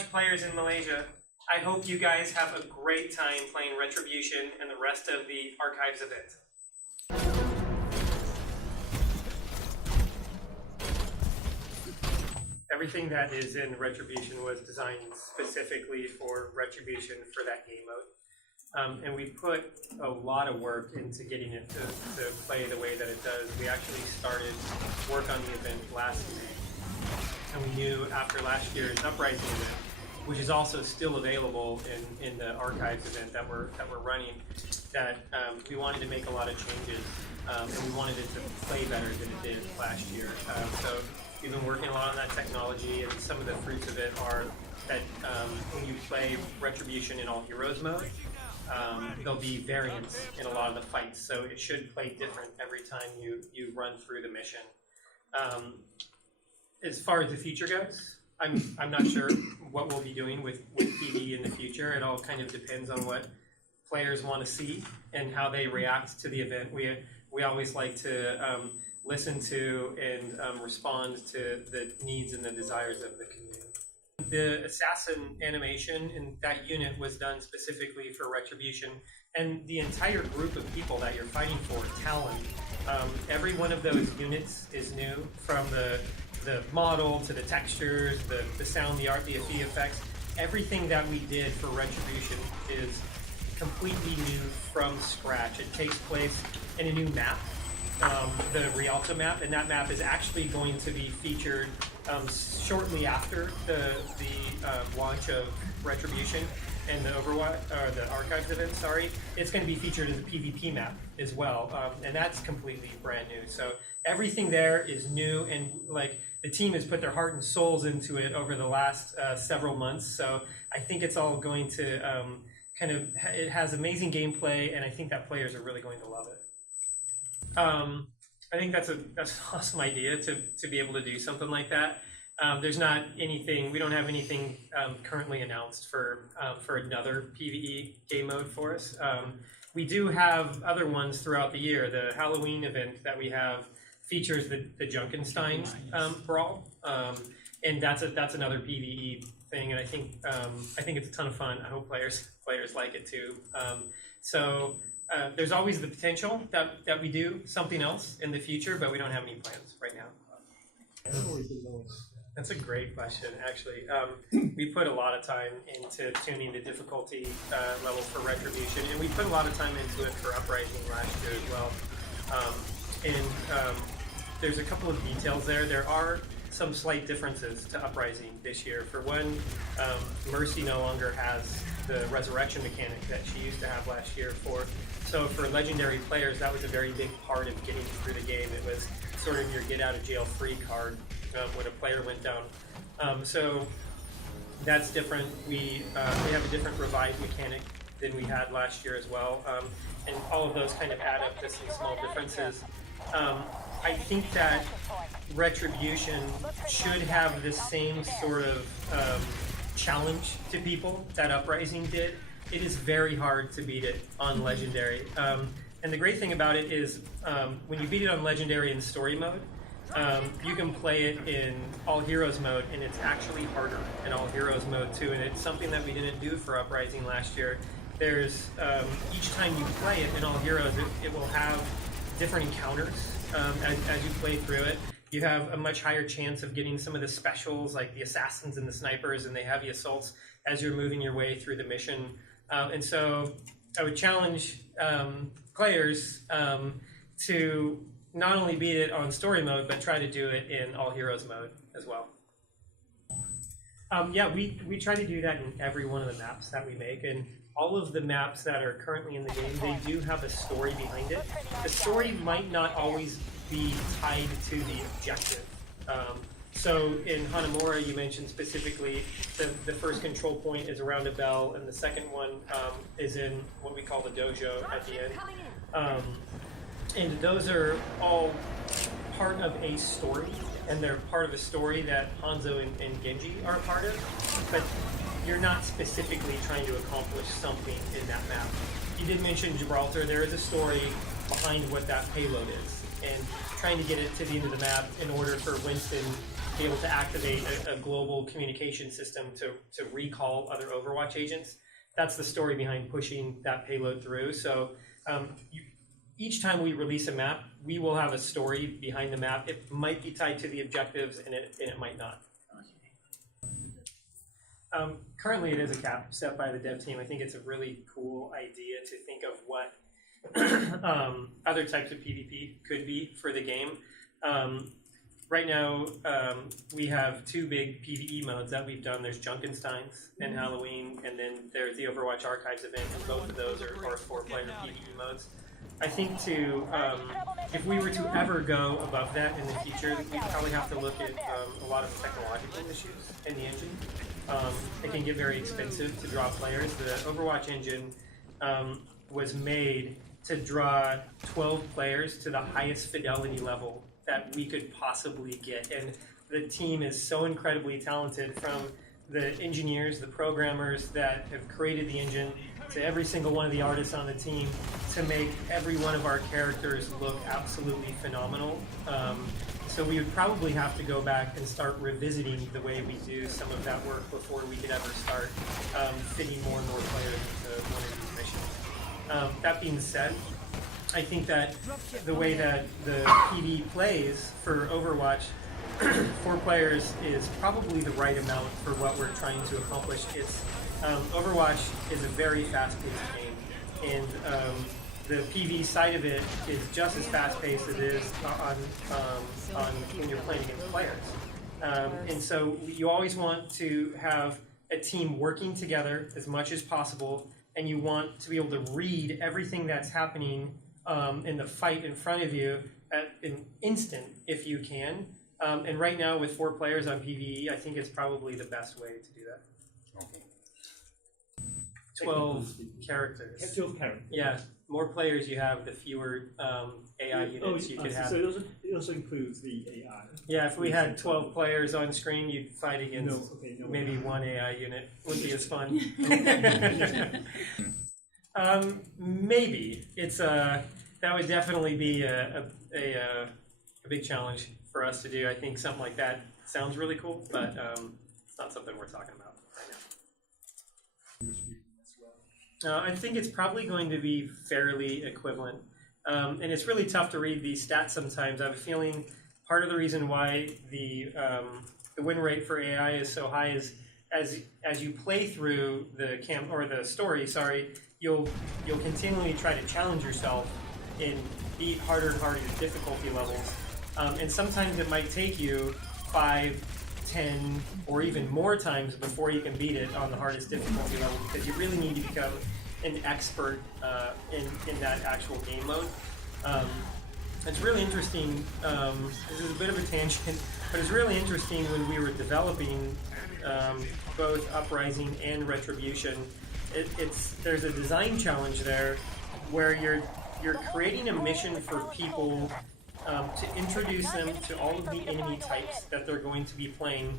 Overwatch players in Malaysia, I hope you guys have a great time playing Retribution and the rest of the Archives event. Everything that is in Retribution was designed specifically for Retribution for that game mode. And we put a lot of work into getting it to play the way that it does. We actually started work on the event last May. And we knew after last year's Uprising event, which is also still available in the Archives event that we're running, that we wanted to make a lot of changes, and we wanted it to play better than it did last year. So we've been working a lot on that technology, and some of the fruits of it are that when you play Retribution in All Heroes mode, there'll be variants in a lot of the fights, so it should play different every time you run through the mission. As far as the future goes, I'm not sure what we'll be doing with PvE in the future. It all kind of depends on what players want to see and how they react to the event. We always like to listen to and respond to the needs and the desires of the community. The assassin animation in that unit was done specifically for Retribution, and the entire group of people that you're fighting for, Talon, every one of those units is new, from the model to the textures, the sound, the art, the effects. Everything that we did for Retribution is completely new from scratch. It takes place in a new map, the Rialto map, and that map is actually going to be featured shortly after the launch of Retribution and the Overwatch, or the Archives event, sorry. It's going to be featured as a PvP map as well, and that's completely brand new. So everything there is new, and like the team has put their heart and souls into it over the last several months. So I think it's all going to it has amazing gameplay, and I think that players are really going to love it. I think that's an awesome idea to be able to do something like that. There's not anything, we don't have anything currently announced for another PvE game mode for us. We do have other ones throughout the year. The Halloween event that we have features the Junkenstein brawl, and that's another PvE thing, and I think it's a ton of fun. I hope players like it too. There's always the potential that we do something else in the future, but we don't have any plans right now. That's a great question, actually. We put a lot of time into tuning the difficulty level for Retribution, and we put a lot of time into it for Uprising last year as well. There's a couple of details there. There are some slight differences to Uprising this year. For one, Mercy no longer has the resurrection mechanic that she used to have last year. So for legendary players, that was a very big part of getting through the game. It was sort of your get out of jail free card when a player went down. So that's different. We have a different revive mechanic than we had last year as well. And all of those kind of add up to some small differences. I think that Retribution should have the same sort of challenge to people that Uprising did. It is very hard to beat it on Legendary. And the great thing about it is when you beat it on Legendary in story mode, you can play it in All Heroes mode, and it's actually harder in All Heroes mode too, and it's something that we didn't do for Uprising last year. There's, each time you play it in All Heroes, it will have different encounters as you play through it. You have a much higher chance of getting some of the specials, like the assassins and the snipers and the heavy assaults, as you're moving your way through the mission. And so I would challenge players to not only beat it on story mode, but try to do it in All Heroes mode as well. Yeah, we try to do that in every one of the maps that we make, and all of the maps that are currently in the game, they do have a story behind it. The story might not always be tied to the objective. So in Hanamura, you mentioned specifically the first control point is around a bell, and the second one is in what we call the dojo at the end. And those are all part of a story, and they're part of a story that Hanzo and Genji are a part of, but you're not specifically trying to accomplish something in that map. You did mention Gibraltar. There is a story behind what that payload is, and trying to get it to the end of the map in order for Winston be able to activate a global communication system to recall other Overwatch agents. That's the story behind pushing that payload through. So each time we release a map, we will have a story behind the map. It might be tied to the objectives, and it might not. Currently, it is a cap set by the dev team. I think it's a really cool idea to think of what other types of PvP could be for the game. Right now, we have 2 big PvE modes that we've done. There's Junkenstein's and Halloween, and then there's the Overwatch Archives event, and both of those are 4-player PvE modes. I think if we were to ever go above that in the future, we'd probably have to look at a lot of technological issues in the engine. It can get very expensive to draw players. The Overwatch engine was made to draw 12 players to the highest fidelity level that we could possibly get. And the team is so incredibly talented, from the engineers, the programmers that have created the engine, to every single one of the artists on the team, to make every one of our characters look absolutely phenomenal. So we would probably have to go back and start revisiting the way we do some of that work before we could ever start fitting more and more players into one of these missions. That being said, I think that the way that the PvE plays for Overwatch, 4 players is probably the right amount for what we're trying to accomplish. It's Overwatch is a very fast-paced game, and the PvE side of it is just as fast-paced as it is on when you're playing against players. And so you always want to have a team working together as much as possible, and you want to be able to read everything that's happening in the fight in front of you at an instant, if you can. And right now, with 4 players on PvE, I think it's probably the best way to do that. 12 characters. 12 characters. Yeah, more players you have, the fewer AI units you could have. So it also includes the AI. Yeah, if we had 12 players on screen, you'd fight against maybe 1 AI unit. Wouldn't be as fun. Maybe it's that would definitely be a big challenge for us to do. I think something like that sounds really cool, but it's not something we're talking about right now. I think it's probably going to be fairly equivalent, and it's really tough to read these stats sometimes. I have a feeling part of the reason why the win rate for AI is so high is as you play through the story, you'll continually try to challenge yourself and beat harder and harder difficulty levels. And sometimes it might take you 5, 10, or even more times before you can beat it on the hardest difficulty level, because you really need to become an expert in that actual game mode. It's really interesting. This is a bit of a tangent, but it's really interesting when we were developing both Uprising and Retribution. There's a design challenge there where you're creating a mission for people to introduce them to all of the enemy types that they're going to be playing,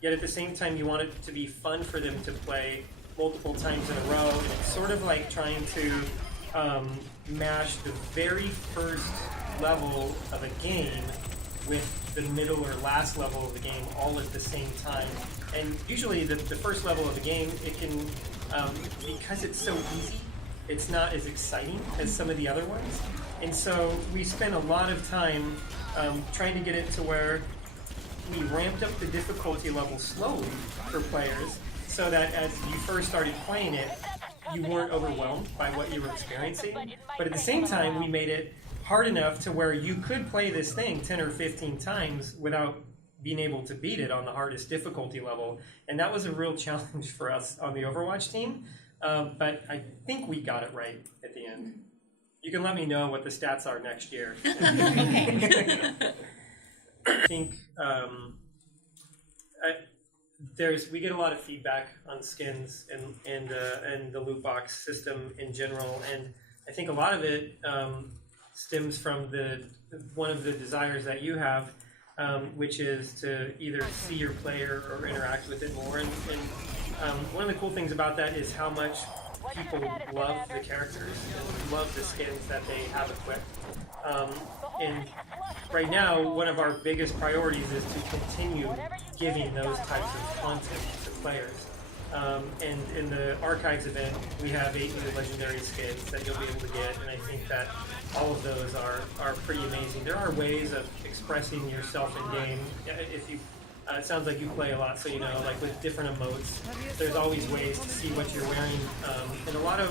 yet at the same time you want it to be fun for them to play multiple times in a row. And it's sort of like trying to mash the very first level of a game with the middle or last level of the game all at the same time. And usually the first level of the game, it can, because it's so easy, it's not as exciting as some of the other ones. And so we spent a lot of time trying to get it to where we ramped up the difficulty level slowly for players, so that as you first started playing it, you weren't overwhelmed by what you were experiencing. But at the same time, we made it hard enough to where you could play this thing 10 or 15 times without being able to beat it on the hardest difficulty level. And that was a real challenge for us on the Overwatch team. But I think we got it right at the end. You can let me know what the stats are next year. I think we get a lot of feedback on skins and the loot box system in general, and I think a lot of it stems from one of the desires that you have, which is to either see your player or interact with it more. And one of the cool things about that is how much people love the characters and love the skins that they have equipped. And right now, one of our biggest priorities is to continue giving those types of content to players. And in the Archives event, we have 8 new legendary skins that you'll be able to get, and I think that all of those are pretty amazing. There are ways of expressing yourself in game. If you, it sounds like you play a lot, so you know, like with different emotes, there's always ways to see what you're wearing, and a lot of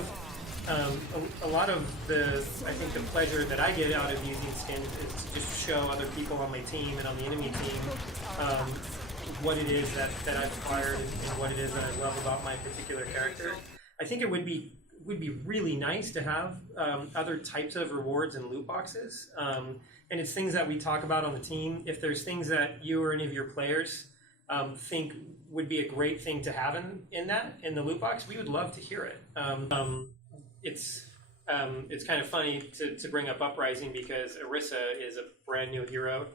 the, I think the pleasure that I get out of using skins is to just show other people on my team and on the enemy team what it is that I've acquired and what it is that I love about my particular character. I think it would be really nice to have other types of rewards and loot boxes, and it's things that we talk about on the team. If there's things that you or any of your players think would be a great thing to have in the loot box, we would love to hear it. It's kind of funny to bring up Uprising because Orisa is a brand new hero,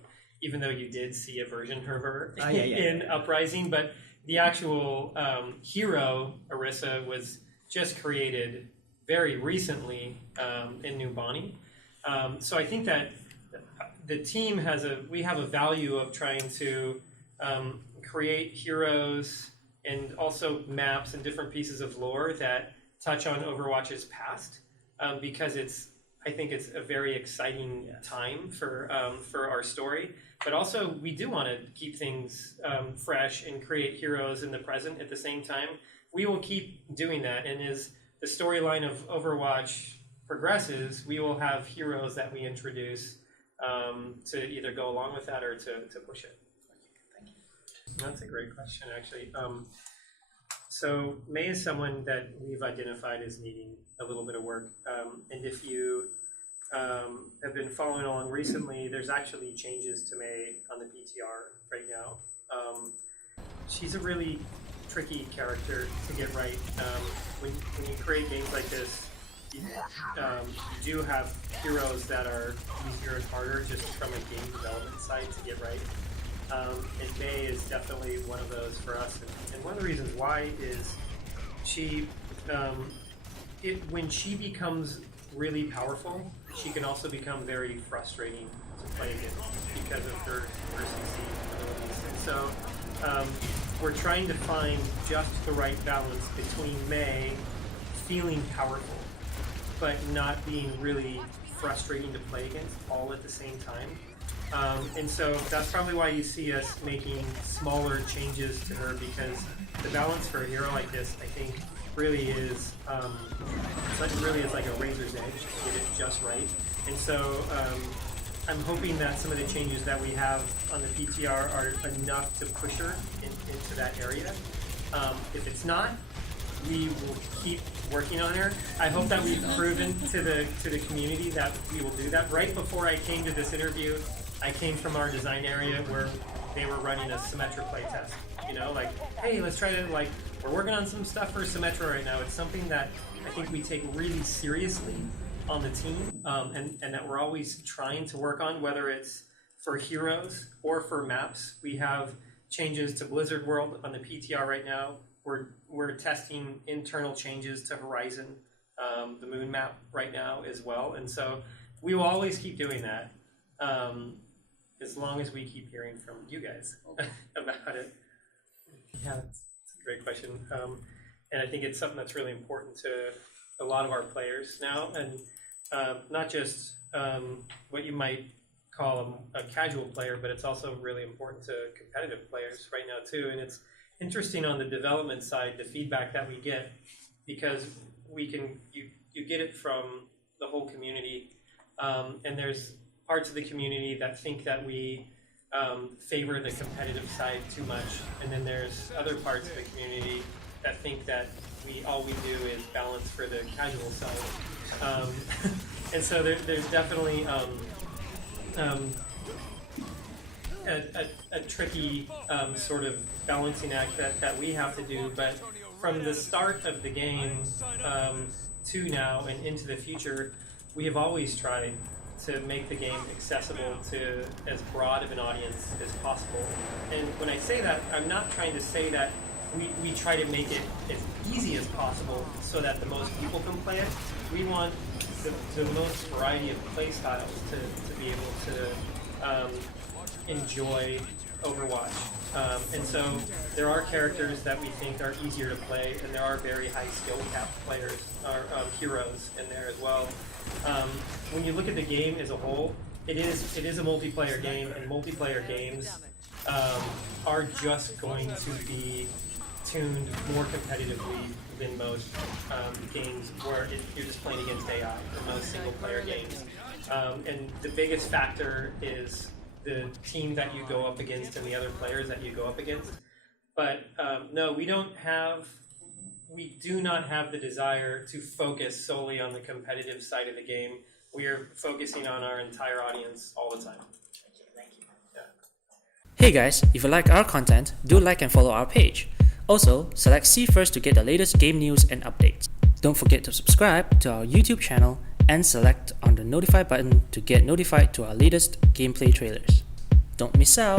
even though you did see a version of her in Uprising, but the actual hero, Orisa, was just created very recently in New Bonnie. So I think that the team we have a value of trying to create heroes and also maps and different pieces of lore that touch on Overwatch's past, because I think it's a very exciting time for our story. But also, we do want to keep things fresh and create heroes in the present at the same time. We will keep doing that, and as the storyline of Overwatch progresses, we will have heroes that we introduce to either go along with that or to push it. Thank you. That's a great question, actually. So May is someone that we've identified as needing a little bit of work, and if you have been following along recently, there's actually changes to May on the PTR right now. She's a really tricky character to get right. When you create games like this, you do have heroes that are easier and harder just from a game development side to get right. And May is definitely one of those for us. And one of the reasons why is when she becomes really powerful, she can also become very frustrating to play against because of her CC abilities. And so we're trying to find just the right balance between May feeling powerful, but not being really frustrating to play against all at the same time. And so that's probably why you see us making smaller changes to her, because the balance for a hero like this, I think, really is like a razor's edge to get it just right. And so I'm hoping that some of the changes that we have on the PTR are enough to push her into that area. If it's not, we will keep working on her. I hope that we've proven to the community that we will do that. Right before I came to this interview, I came from our design area where they were running a Symmetra playtest. You know, like, hey, let's try to, like, we're working on some stuff for Symmetra right now. It's something that I think we take really seriously on the team, and that we're always trying to work on, whether it's for heroes or for maps. We have changes to Blizzard World on the PTR right now. We're testing internal changes to Horizon, the Moon map right now as well. And so we will always keep doing that, as long as we keep hearing from you guys about it. Yeah, it's a great question. And I think it's something that's really important to a lot of our players now, and not just what you might call a casual player, but it's also really important to competitive players right now too. And it's interesting on the development side, the feedback that we get, because you get it from the whole community, and there's parts of the community that think that we favor the competitive side too much, and then there's other parts of the community that think that all we do is balance for the casual side. And so there's definitely a tricky sort of balancing act that we have to do. But from the start of the game to now and into the future, we have always tried to make the game accessible to as broad of an audience as possible. And when I say that, I'm not trying to say that we try to make it as easy as possible so that the most people can play it. We want the most variety of play styles to be able to enjoy Overwatch. And so there are characters that we think are easier to play, and there are very high skill cap players, or heroes in there as well. When you look at the game as a whole, it is a multiplayer game, and multiplayer games are just going to be tuned more competitively than most games where you're just playing against AI, or most single player games. And the biggest factor is the team that you go up against and the other players that you go up against. But no, we do not have the desire to focus solely on the competitive side of the game. We are focusing on our entire audience all the time. Hey guys, if you like our content, do like and follow our page. Also, select See First to get the latest game news and updates. Don't forget to subscribe to our YouTube channel and select on the notify button to get notified to our latest gameplay trailers. Don't miss out!